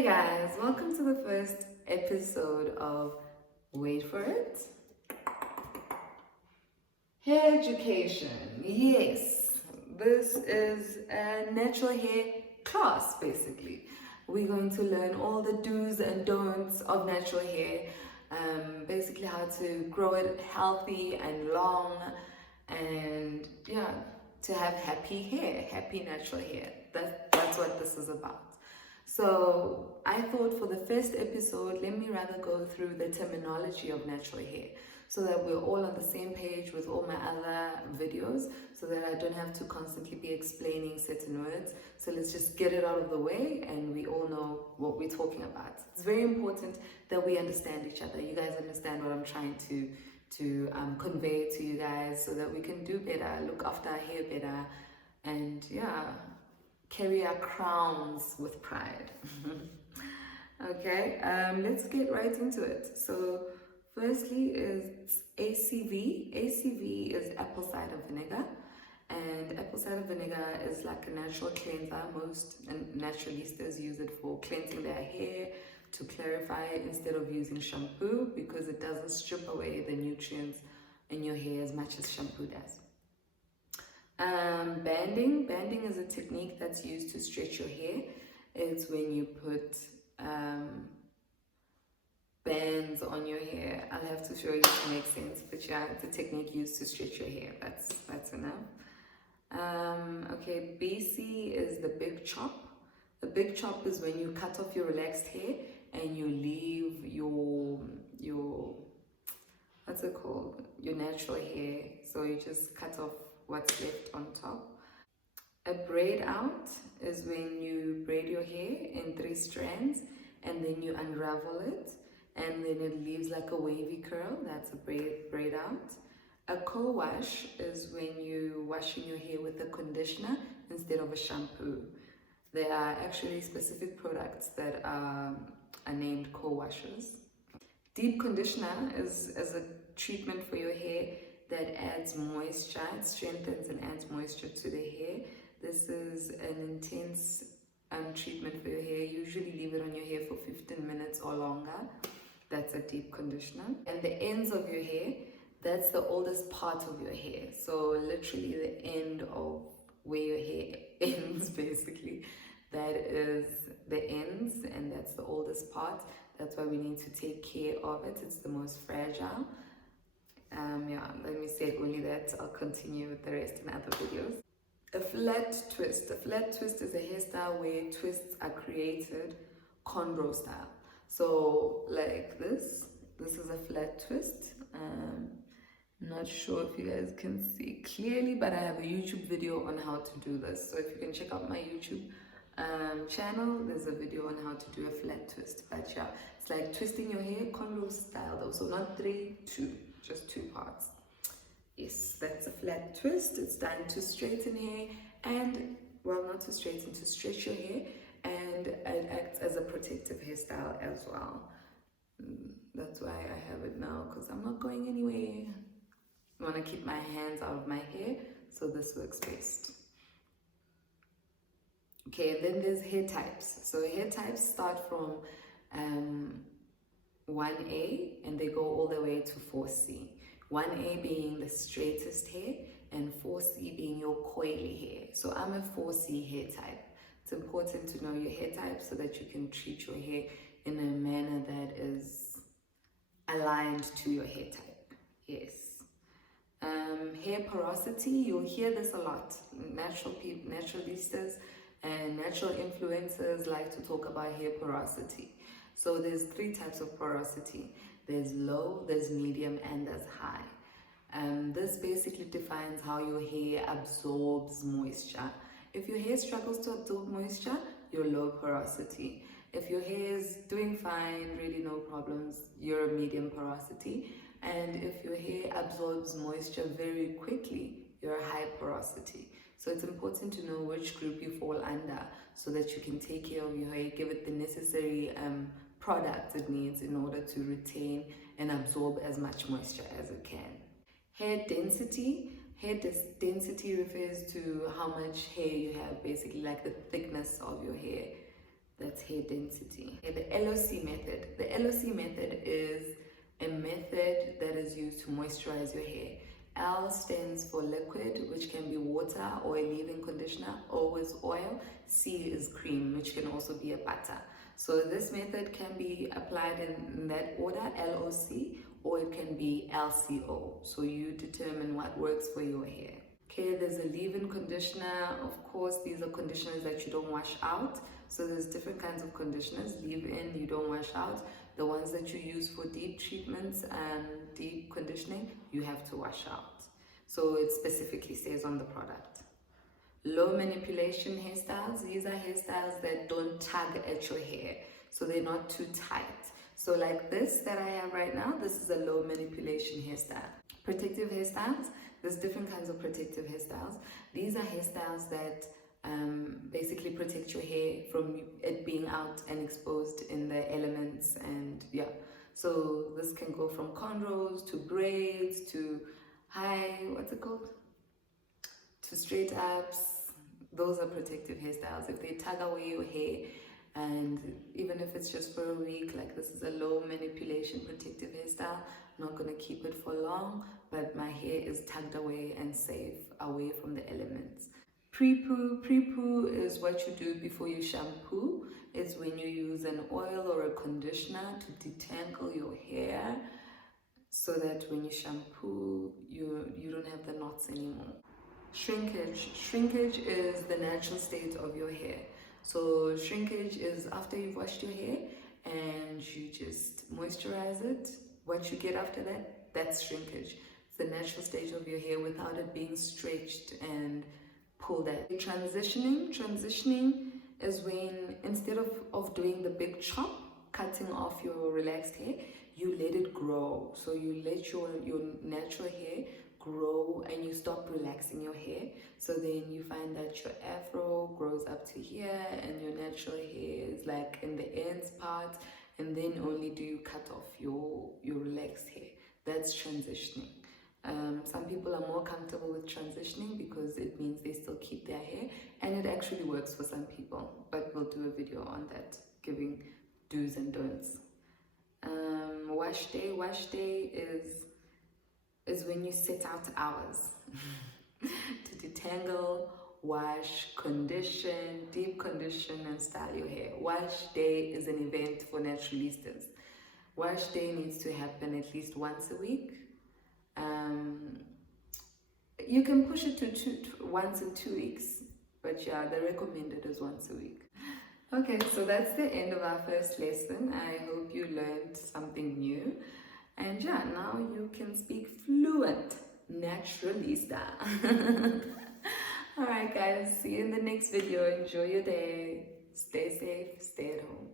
Hey guys, welcome to the first episode of Wait for It. Hairducation. Yes, this is a natural hair class basically. We're going to learn all the do's and don'ts of natural hair, basically how to grow it healthy and long, and yeah, to have happy hair, happy natural hair. That's what this is about. So I thought for the first episode, let me rather go through the terminology of natural hair so that we're all on the same page with all my other videos, so that I don't have to constantly be explaining certain words. So let's just get it out of the way and we all know what we're talking about. It's very important that we understand each other. You guys understand what I'm trying to convey to you guys, so that we can do better, look after our hair better, and yeah, carry our crowns with pride. Okay, let's get right into it. So firstly is ACV. ACV is apple cider vinegar, and apple cider vinegar is like a natural cleanser. Most naturalistas use it for cleansing their hair, to clarify it, instead of using shampoo, because it doesn't strip away the nutrients in your hair as much as shampoo does. Banding is a technique that's used to stretch your hair. It's when you put bands on your hair. I'll have to show you to make sense, but yeah, it's a technique used to stretch your hair. That's enough. Okay, BC is the big chop. The big chop is when you cut off your relaxed hair and you leave your what's it called? Your natural hair. So you just cut off what's left on top. A braid out is when you braid your hair in 3 strands and then you unravel it and then it leaves like a wavy curl. That's a braid out. A co-wash is when you washing your hair with a conditioner instead of a shampoo. There are actually specific products that are named co-washes. Deep conditioner is a treatment for your hair that adds moisture. It strengthens and adds moisture to the hair. This is an intense treatment for your hair. Usually leave it on your hair for 15 minutes or longer. That's a deep conditioner. And the ends of your hair, that's the oldest part of your hair. So literally the end of where your hair ends, basically. That is the ends, and that's the oldest part. That's why we need to take care of it. It's the most fragile. Yeah, let me say only that. I'll continue with the rest in other videos. A flat twist. A flat twist is a hairstyle where twists are created cornrow style. So like this is a flat twist. Not sure if you guys can see clearly, but I have a YouTube video on how to do this. So if you can check out my YouTube channel, there's a video on how to do a flat twist. But yeah, it's like twisting your hair cornrow style though. So not 3, 2, just 2 parts. Yes, that's a flat twist. It's done to straighten hair and, well, not to straighten, to stretch your hair, and it acts as a protective hairstyle as well. That's why I have it now, because I'm not going anywhere. I want to keep my hands out of my hair, so this works best. Okay, and then there's hair types. So hair types start from 1A and they go all the way to 4C. 1A being the straightest hair and 4C being your coily hair. So I'm a 4C hair type. It's important to know your hair type so that you can treat your hair in a manner that is aligned to your hair type. Yes. Hair porosity, you'll hear this a lot. Naturalistas and natural influencers like to talk about hair porosity. So there's 3 types of porosity. There's low, there's medium, and there's high. This basically defines how your hair absorbs moisture. If your hair struggles to absorb moisture, you're low porosity. If your hair is doing fine, really no problems, you're a medium porosity. And if your hair absorbs moisture very quickly, you're a high porosity. So it's important to know which group you fall under so that you can take care of your hair, give it the necessary products it needs in order to retain and absorb as much moisture as it can. Hair density. Hair density refers to how much hair you have, basically like the thickness of your hair. That's hair density. Okay, the LOC method. The LOC method is a method that is used to moisturize your hair. L stands for liquid, which can be water or a leave-in conditioner. O is oil. C is cream, which can also be a butter. So this method can be applied in that order, LOC, or it can be LCO. So you determine what works for your hair. Okay, there's a leave-in conditioner. Of course, these are conditioners that you don't wash out. So there's different kinds of conditioners. Leave-in, you don't wash out. The ones that you use for deep treatments and deep conditioning, you have to wash out. So it specifically says on the product. Low manipulation hairstyles. These are hairstyles that don't tug at your hair. So they're not too tight. So like this that I have right now, this is a low manipulation hairstyle. Protective hairstyles. There's different kinds of protective hairstyles. These are hairstyles that basically protect your hair from it being out and exposed in the elements, and yeah. So this can go from cornrows to braids to to straight ups. Those are protective hairstyles. If they tug away your hair, and even if it's just for a week, like this is a low manipulation protective hairstyle. I'm not going to keep it for long, but my hair is tugged away and safe away from the elements. Pre-poo. Pre-poo is what you do before you shampoo. It's when you use an oil or a conditioner to detangle your hair so that when you shampoo, you don't have the knots anymore. Shrinkage. Shrinkage is the natural state of your hair. So shrinkage is after you've washed your hair and you just moisturize it. What you get after that, that's shrinkage. It's the natural state of your hair without it being stretched and pulled out. Transitioning. Transitioning is when instead of doing the big chop, cutting off your relaxed hair, you let it grow. So you let your natural hair grow and you stop relaxing your hair. So then you find that your afro grows up to here and your natural hair is like in the ends part, and then only do you cut off your relaxed hair. That's transitioning. Some people are more comfortable with transitioning because it means they still keep their hair, and it actually works for some people, but we'll do a video on that, giving do's and don'ts. Wash day. Wash day is when you set out hours to detangle, wash, condition, deep condition, and style your hair. Wash day is an event for naturalistas. Wash day needs to happen at least once a week. You can push it to once in 2 weeks, but yeah, the recommended is once a week. Okay, so that's the end of our first lesson. I hope you learned something new. And yeah, now you can speak fluent naturalista. Alright guys, see you in the next video. Enjoy your day. Stay safe, stay at home.